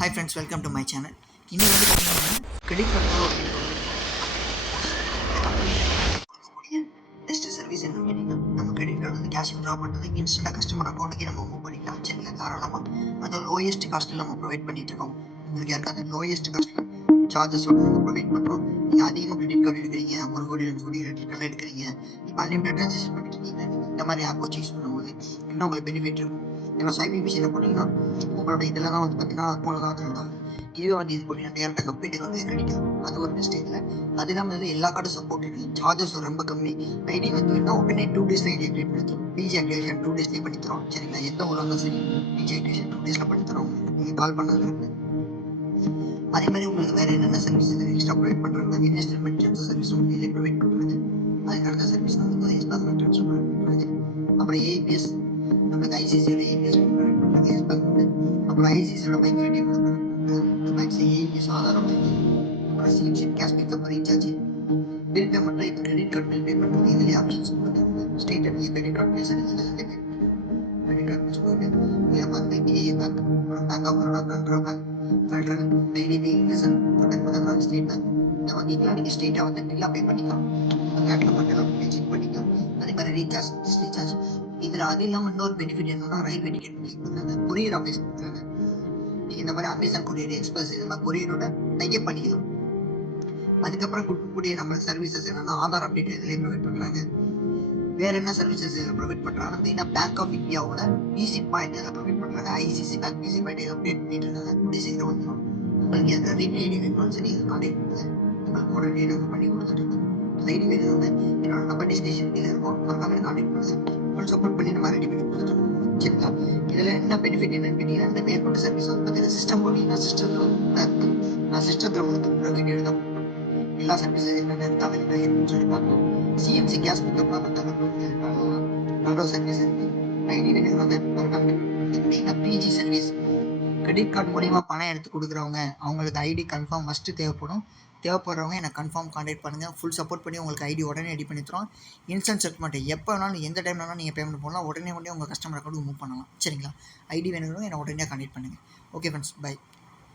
Hi friends, welcome to my channel. இன்னைக்கு வந்து பார்த்தீங்கன்னா கிரெடிட் கார்டு பெஸ்ட் சர்வீஸ் என்ன கேட்டிங்கன்னா, நம்ம கிரெடிட் கார்டு வந்து கேஷ் வித்ட்ரா பண்ணுறதுக்கு இன்ஸ்டன்ட்டாக கஸ்டமர் அக்கௌண்ட்டுக்கு நம்ம மூவ் பண்ணிக்கலாம். சரிங்களா, தாராளமாக அது லோயஸ்ட் காஸ்ட்டில் நம்ம ப்ரொவைட் பண்ணிட்டு இருக்கோம். உங்களுக்கு யாருக்காவது லோயஸ்ட் காஸ்ட்டில் சார்ஜஸோட நம்ம ப்ரொவைட் பண்ணுறோம். நீங்கள் அதிகமாக கிரெடிட் கார்டு எடுக்கிறீங்க, 1 கோடி 2 கோடி கிரெடிட் கார்டு எடுக்கிறீங்க, இப்போ அன்லிமிட்டட் ட்ரான்சாக்ஷன் பண்ணிட்டு இருக்கீங்க. இந்த மாதிரி ஆப் வச்சு யூஸ் பண்ணும்போது இன்னும் உங்களுக்கு பெனிஃபிட் இருக்கும். ஏன்னா ஸ்வைப்பிங் மிஷினில் போட்டிங்கன்னா உங்களோட இதில் தான் வந்து பார்த்தீங்கன்னா அக்கௌண்ட் தான் இருந்தாங்க. இதுவே வந்து இது போட்டிங்கன்னா டேரக்டாக கம்பெனிக்கு வந்து கிடைக்கும். அது ஒரு மிஸ்டேக்கில் அது இல்லாமல் வந்து எல்லா கார்டும் சப்போர்ட் இருக்குது. சார்ஜஸ் ரொம்ப கம்மி. ஐடி வந்து உடனே 2 டேஸ் ஐடி ஆக்டிவேட் பண்ணி தரும். பிஜி ஆக்டிவேஷன் 2 டேஸ்லேயே பண்ணி தரோம். சரிங்களா, எந்த ஊராக இருந்தாலும் சரி பிஜி ஆக்டிவேஷன் 2 டேஸில் பண்ணி தரோம். நீங்கள் கால் பண்ணது அதே மாதிரி உங்களுக்கு வேறு என்னென்ன சர்வீஸ் எக்ஸ்ட்ரா ப்ரொவைட் பண்ணுறாங்க. இன்வெஸ்ட்மெண்ட் ட்ரான்ஸ்ஃபர் சர்வீஸ் உங்களுக்கு ப்ரொவைட் பண்ணுறாங்க. அதுக்கு அடுத்த சர்வீஸ் வந்து இன்ஸ்டால்மெண்ட் ட்ரான்ஸ்ஃபர் பண்ணுறாங்க. அப்புறம் ஏபிஎஸ் நம்மளுக்கு ஐசிசியோட ஏபிஎஸ் ப்ரொவைட் பண்ணுறாங்க. அப்புறம் ஐசிசியோட பைக் ஃபிட்டி பண்ணுறாங்க. மேக்ஸி ஏபிஎஸ் ஆதாரம் அப்புறம் CMC cash pickup recharge bill பேமெண்ட்டில் இப்போ கிரெடிட் கார்டு பில் பேமெண்ட் இதுலேயே ஆப்ஷன்ஸ் கொடுத்துருக்காங்க. ஸ்டேட்டட் கிரெடிட் கார்டு பேசுகிறது கிரெடிட் கார்டு வச்சுக்கோங்க. Bank AA bank bank of Baroda Canara bank Federal IDB reserve product பண்ணலாம். ஸ்டேட் பேங்க் இந்த வங்கிக்கெலாம் நீங்கள் ஸ்ட்ரெயிட்டாக வந்து பில்லாக பே பண்ணிக்கலாம். அந்த ஆட்டில் மட்டும் செக் பண்ணிக்கலாம். அதே மாதிரி ரீசார்ஜ் இதில் அது இல்லாமல் இன்னொரு பெனிஃபிட் என்னன்னா ரயில்வே டிக்கெட் புக்கிங் பண்ணுறாங்க, கொரியர் ஆஃபீஸ் பண்ணுறாங்க. நீங்கள் இந்த மாதிரி அமேசான் கொரியர் எக்ஸ்பிரஸ் இது மாதிரி கொரியரோட டைப் பண்ணிக்கலாம். அதுக்கப்புறம் கொடுக்கக்கூடிய நம்ம சர்வீசஸ் என்னன்னா ஆதார் அப்டேட் இதிலே ப்ரொவைட் பண்ணுறாங்க. வேற என்ன சர்வீசஸ் ப்ரொவைட் பண்ணுறாங்க அப்படின்னா பேங்க் ஆஃப் இந்தியாவோட பிசி பாயிண்ட் இதை ப்ரொவைட் பண்ணுறாங்க. ICICI bank BC point update பண்ணிட்டு இருக்காங்க. கூடிய சீக்கிரம் வந்துடும். உங்களுக்கு எந்த ரீட்டைல் ஐடி வேணும்னு சரி கான்டெக்ட் பண்ணுங்க. உங்களுக்கு உடனே நாங்கள் பண்ணி கொடுத்துட்ருக்கோம். அந்த ஐடி வேணும் வந்து என்னோட நம்பர் டிஸ்கிரிப்ஷன் கீழே இருக்கும். மறக்காம கான்டெக்ட் பண்ணுங்க. உங்களுக்கு சப்போர்ட் பண்ணி நம்ம ரெடி பண்ணி கொடுத்துட்ருக்கோம். சரிங்களா, இதில் என்ன பெனிஃபிட் என்னன்னு கேட்டீங்கன்னா இந்த மேற்கொண்ட சர்வீஸ் வந்து பார்த்தீங்கன்னா சிஸ்டம் போட்டிங்கன்னா சிஸ்டத்தில் வந்து வீடியோ தான் எல்லா சர்வீசஸ் என்னென்ன தமிழ்ல இருக்குன்னு சொல்லி பார்ப்போம். சிஎம்சி கேஸ் பிக்கப்லாம் நல்ல சர்வீஸ் இருக்குது. ஐடி வந்து மெயினாக பிஜி சர்வீஸ் கிரெடிட் கார்டு மூலிமா பணம் எடுத்து கொடுக்குறவங்க அவங்களுக்கு ஐடி கன்ஃபார்ம் ஃபஸ்ட்டு தேவைப்படும். தேவைப்படுறவங்க எனக்கு கன்ஃபார்ம் கான்டாக்ட் பண்ணுங்கள். ஃபுல் சப்போர்ட் பண்ணி உங்களுக்கு ஐடி உடனே ரெடி பண்ணி தரோம். இன்ஸ்டன்ட் செட்டில்மெண்ட் எப்போ வேணாலும் எந்த டைம் வேணாலும் நீங்கள் பேமெண்ட் பண்ணலாம். உடனே உங்கள் கஸ்டமர் அக்கௌண்ட்டுக்கு மூவ் பண்ணலாம். சரிங்களா, ஐடி வேணுங்கிறவங்க என்னை உடனே கான்டாக்ட் பண்ணுங்கள். Okay friends, by.